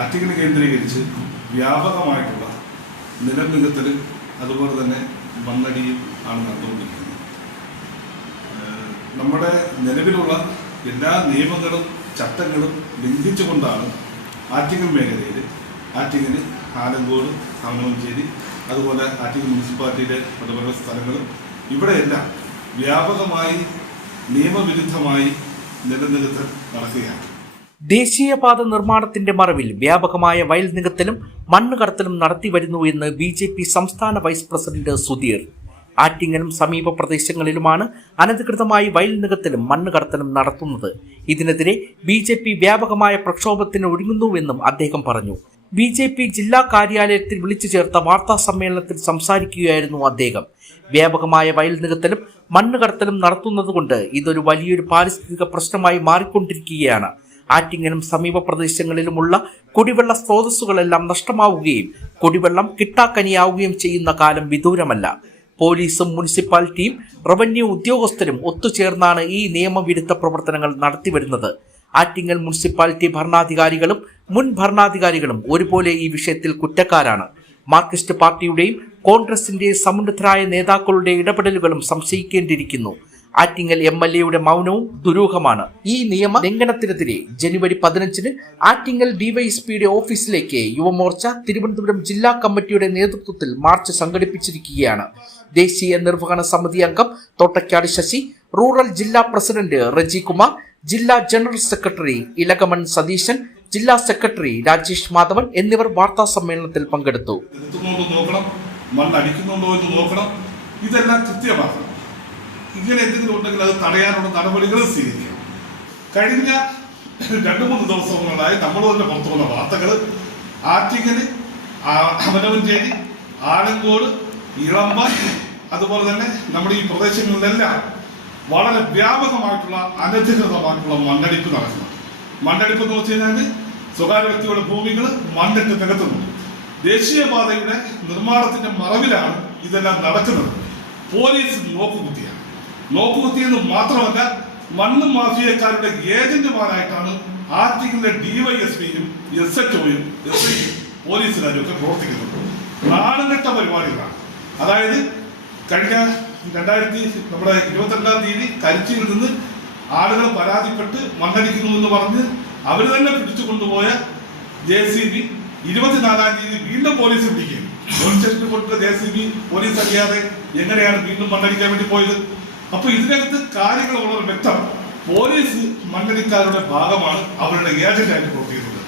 ആറ്റിങ്ങൽ കേന്ദ്രീകരിച്ച് വ്യാപകമായിട്ടുള്ള നിലനികത്തൽ അതുപോലെ തന്നെ മണ്ണടിയും ആണ് നടന്നുകൊണ്ടിരിക്കുന്നത്. നമ്മുടെ നിലവിലുള്ള എല്ലാ നിയമങ്ങളും ചട്ടങ്ങളും ലംഘിച്ചുകൊണ്ടാണ് ആറ്റിങ്ങൽ മേഖലയിൽ ആറ്റിങ്ങൽ ആലങ്കോട് അവനവഞ്ചേരി അതുപോലെ ആറ്റിങ്ങൽ മുനിസിപ്പാലിറ്റിയിലെ പല പല സ്ഥലങ്ങളും ഇവിടെയെല്ലാം വ്യാപകമായി നിയമവിരുദ്ധമായി നിലനിർത്തൽ നടക്കുകയാണ്. ദേശീയപാത നിർമ്മാണത്തിന്റെ മറവിൽ വ്യാപകമായ വയൽ നികത്തലും മണ്ണ് കടത്തലും നടത്തിവരുന്നു എന്ന് ബി ജെ പി സംസ്ഥാന വൈസ് പ്രസിഡന്റ് സുധീർ. ആറ്റിങ്ങലും സമീപ പ്രദേശങ്ങളിലുമാണ് അനധികൃതമായി വയൽ നികത്തലും മണ്ണ് കടത്തലും നടത്തുന്നത്. ഇതിനെതിരെ ബി വ്യാപകമായ പ്രക്ഷോഭത്തിന് ഒരുങ്ങുന്നുവെന്നും അദ്ദേഹം പറഞ്ഞു. ബി ജെ പി ജില്ലാ കാര്യാലയത്തിൽ വിളിച്ചു ചേർത്ത വാർത്താ സമ്മേളനത്തിൽ സംസാരിക്കുകയായിരുന്നു അദ്ദേഹം. വ്യാപകമായ വയൽ നികത്തലും മണ്ണ് കടത്തലും നടത്തുന്നതുകൊണ്ട് ഇതൊരു വലിയൊരു പാരിസ്ഥിതിക പ്രശ്നമായി മാറിക്കൊണ്ടിരിക്കുകയാണ്. ആറ്റിങ്ങനും സമീപ പ്രദേശങ്ങളിലുമുള്ള കുടിവെള്ള സ്രോതസ്സുകളെല്ലാം നഷ്ടമാവുകയും കുടിവെള്ളം കിട്ടാക്കനിയാവുകയും ചെയ്യുന്ന കാലം വിദൂരമല്ല. പോലീസും മുനിസിപ്പാലിറ്റിയും റവന്യൂ ഉദ്യോഗസ്ഥരും ഒത്തുചേർന്നാണ് ഈ നിയമവിരുദ്ധ പ്രവർത്തനങ്ങൾ നടത്തിവരുന്നത്. ആറ്റിങ്ങൽ മുനിസിപ്പാലിറ്റി ഭരണാധികാരികളും മുൻ ഭരണാധികാരികളും ഒരുപോലെ ഈ വിഷയത്തിൽ കുറ്റക്കാരാണ്. മാർക്സിസ്റ്റ് പാർട്ടിയുടെയും കോൺഗ്രസിന്റെ സമുന്നതരായ നേതാക്കളുടെ ഇടപെടലുകളും സംശയിക്കേണ്ടിയിരിക്കുന്നു. ആറ്റിങ്ങൽ എം എൽ എയുടെ മൗനവും ദുരൂഹമാണ്. ഈ നിയമ ലംഘനത്തിനെതിരെ ജനുവരി പതിനഞ്ചിന് ആറ്റിങ്ങൽ ഡിവൈഎസ്പിയുടെ ഓഫീസിലേക്ക് യുവമോർച്ച തിരുവനന്തപുരം ജില്ലാ കമ്മിറ്റിയുടെ നേതൃത്വത്തിൽ മാർച്ച് സംഘടിപ്പിച്ചിരിക്കുകയാണ്. ദേശീയ നിർവഹണ സമിതി അംഗം തോട്ടക്കാട് ശശി റൂറൽ ജില്ലാ പ്രസിഡന്റ് റജി കുമാർ ജില്ലാ ജനറൽ സെക്രട്ടറി ഇലകമൺ സതീശൻ ജില്ലാ സെക്രട്ടറി രാജേഷ് മാധവൻ എന്നിവർ വാർത്താ സമ്മേളനത്തിൽ പങ്കെടുത്തു. നിർത്തുന്നുണ്ടോ നോക്കണം. മണ്ണ് അടിക്കുന്നുണ്ടോ എന്ന് നോക്കണം. ഇതെല്ലാം കൃത്യമാക്കണം ഇങ്ങനെ എന്തെങ്കിലും ഉണ്ടെങ്കിൽ അത് തടയാനുള്ള നടപടികൾ സ്വീകരിക്കണം. കഴിഞ്ഞ രണ്ട് മൂന്ന് ദിവസങ്ങളായി നമ്മൾ തന്നെ പുറത്തു വന്ന വാർത്തകൾ ആറ്റിങ്ങൽ അമനവഞ്ചേരി ആലങ്കോട് ഇളമ്പ അതുപോലെ തന്നെ നമ്മുടെ ഈ പ്രദേശങ്ങളിലെല്ലാം വളരെ വ്യാപകമായിട്ടുള്ള അനധികൃതമായിട്ടുള്ള മണ്ണടിപ്പ് നടക്കുന്നു. മണ്ണടിപ്പ് എന്ന് വെച്ച് കഴിഞ്ഞാൽ സ്വകാര്യ വ്യക്തികളുടെ ഭൂമികൾ മണ്ണിട്ട് നികത്തുന്നു ദേശീയപാതയുടെ നിർമ്മാണത്തിന്റെ മറവിലാണ് ഇതെല്ലാം നടക്കുന്നത്. പോലീസ് നോക്കുകുത്തിയാണ്. നോക്കുകുത്തിയെന്ന് മാത്രമല്ല മണ്ണ് മാഫിയക്കാരുടെ ഏജന്റുമാരായിട്ടാണ് ആർട്ടിക്കിളിലെ ഡിവൈഎസ്പിയും എസ് എച്ച് ഒയും എസ് ഐയും പോലീസുകാരും ഒക്കെ പ്രവർത്തിക്കുന്നത്. നാടുകെട്ട പരിപാടികളാണ്. അതായത് കഴിഞ്ഞ രണ്ടായിരത്തി നമ്മുടെ ഇരുപത്തിരണ്ടാം തീയതി കരിച്ചിയിൽ നിന്ന് ആളുകൾ പരാതിപ്പെട്ട് മണ്ണടിക്കുന്നു എന്ന് പറഞ്ഞ് അവർ തന്നെ പിടിച്ചു കൊണ്ടുപോയ ജെ സി ബി ഇരുപത്തിനാലാം തീയതി വീണ്ടും പോലീസ് പിടിക്കുകയും പോലീസ് സ്റ്റേഷനിൽ കൊടുത്ത ജെ സി ബി പോലീസ് അറിയാതെ എങ്ങനെയാണ് വീണ്ടും മണ്ണടിക്കാൻ വേണ്ടി പോയത്? അപ്പൊ ഇതിനകത്ത് കാര്യങ്ങൾ വളരെ വ്യക്തം പോലീസ് മണ്ണടിക്കാരുടെ ഭാഗമാണ് അവരുടെ ഏജന്റായിട്ട് പ്രവർത്തിക്കുന്നത്.